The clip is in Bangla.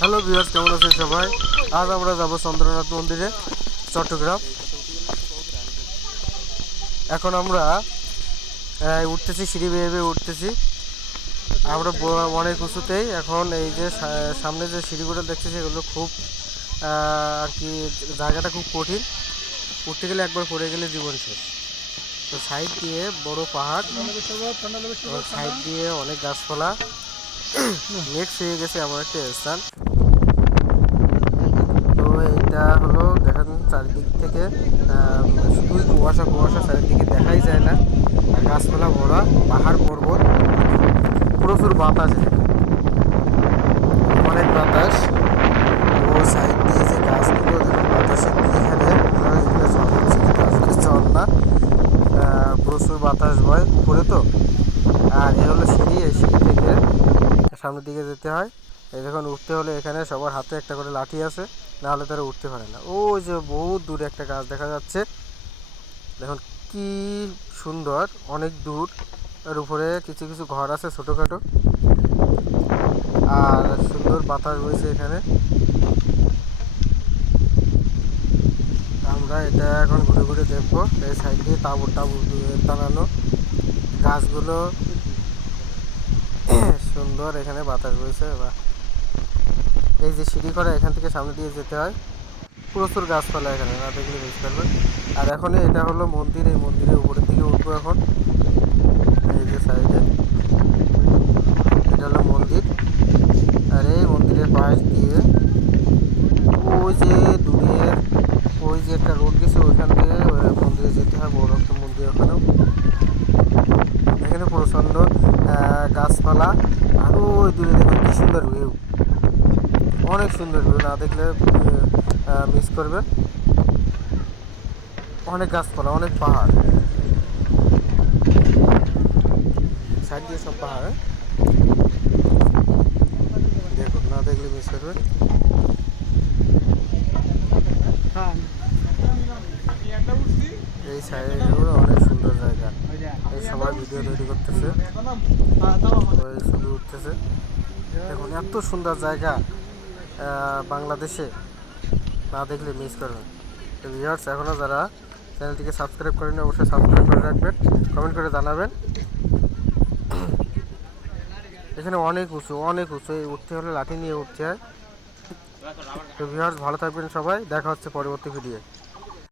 হ্যালো ভিউয়ার্স, কেমন আছেন সবাই? আজ আমরা যাব চন্দ্রনাথ মন্দিরে, চট্টগ্রাম। এখন আমরা উঠতেছি, সিঁড়ি বেয়ে বেয়ে উঠতেছি। আমরা অনেক উঁচুতেই। এখন এই যে সামনে যে সিঁড়িগুলো দেখতেছি এগুলো খুব আর কি, জায়গাটা খুব কঠিন। উঠতে গেলে একবার পড়ে গেলে জীবন শেষ। তো সাইড দিয়ে বড় পাহাড়, সাইড দিয়ে অনেক গাছপালা মিক্স হয়ে গেছে এমন একটা স্থান। তো এইটা হলো দেখেন চারিদিক থেকে শুধুই কুয়াশা কুয়াশা, চারিদিকে দেখাই যায় না। আর গাছপালা ভরা, পাহাড় পর্বত, প্রচুর বাতাস, অনেক বাতাস। ও সাইড দিয়ে যে গাছগুলো দেখুন বাতাসের দিয়ে এখানে ঝড় হচ্ছে, কিন্তু আসলে ঝড় না, প্রচুর বাতাস বয় উপরে তো। আর এ হলো সিঁড়ি, এই সিঁড়ি থেকে সামনের দিকে যেতে হয়। এই দেখুন উঠতে হলে এখানে সবার হাতে একটা করে লাঠি আছে, নাহলে তারা উঠতে পারে না। ওই যে বহুত দূরে একটা গাছ দেখা যাচ্ছে, দেখুন কি সুন্দর, অনেক দূর। এর উপরে কিছু কিছু ঘর আছে ছোটোখাটো, আর সুন্দর বাতাস বইছে এখানে। আমরা এটা এখন ঘুরে ঘুরে দেখবো। এই সাইড দিয়ে তাঁবু টাবু টানানো, গাছগুলো সুন্দর, এখানে বাতাস বইছে। বা এই যে সিঁড়ি করা, এখান থেকে সামনে দিয়ে যেতে হয়। প্রচুর গাছপালা এখানে, না দেখলে মিস করবেন। আর এখন এটা হলো মন্দির, এই মন্দিরের উপরের দিকে উঠবো এখন। এই যে সাইডে এটা হলো মন্দির, আর এই মন্দিরের পাশ দিয়ে ওই যে দূরে ওই যে একটা রোড গেছে, ওইখান দিয়ে মন্দিরে যেতে হয়, বড় একটা মন্দির ওখানেও। এখানে প্রচণ্ড গাছপালা, আর ওই দূরে দেখুন কি সুন্দর ভিউ, অনেক সুন্দর ভিউ, না দেখলে মিস করবেন। অনেক গাছপালা, অনেক পাহাড়, সাইড দিয়ে সব পাহাড়। দেখুন, না দেখলে মিস করবেন। এই সাইডগুলো অনেক সুন্দর জায়গা। এই সবাই ভিডিও তৈরি করতেছে, সবাই ছবি উঠতেছে। দেখুন এত সুন্দর জায়গা বাংলাদেশে, না দেখলে মিস করবেন। তো ভিউয়ার্স, এখনও যারা চ্যানেলটিকে সাবস্ক্রাইব করেনি অবশ্যই সাবস্ক্রাইব করে রাখবেন, কমেন্ট করে জানাবেন। এখানে অনেক উঁচু, অনেক উঁচু, এই উঠতে হলে লাঠি নিয়ে উঠতে হয়। তো ভিউয়ার্স, ভালো থাকবেন সবাই, দেখা হচ্ছে পরবর্তী ভিডিও।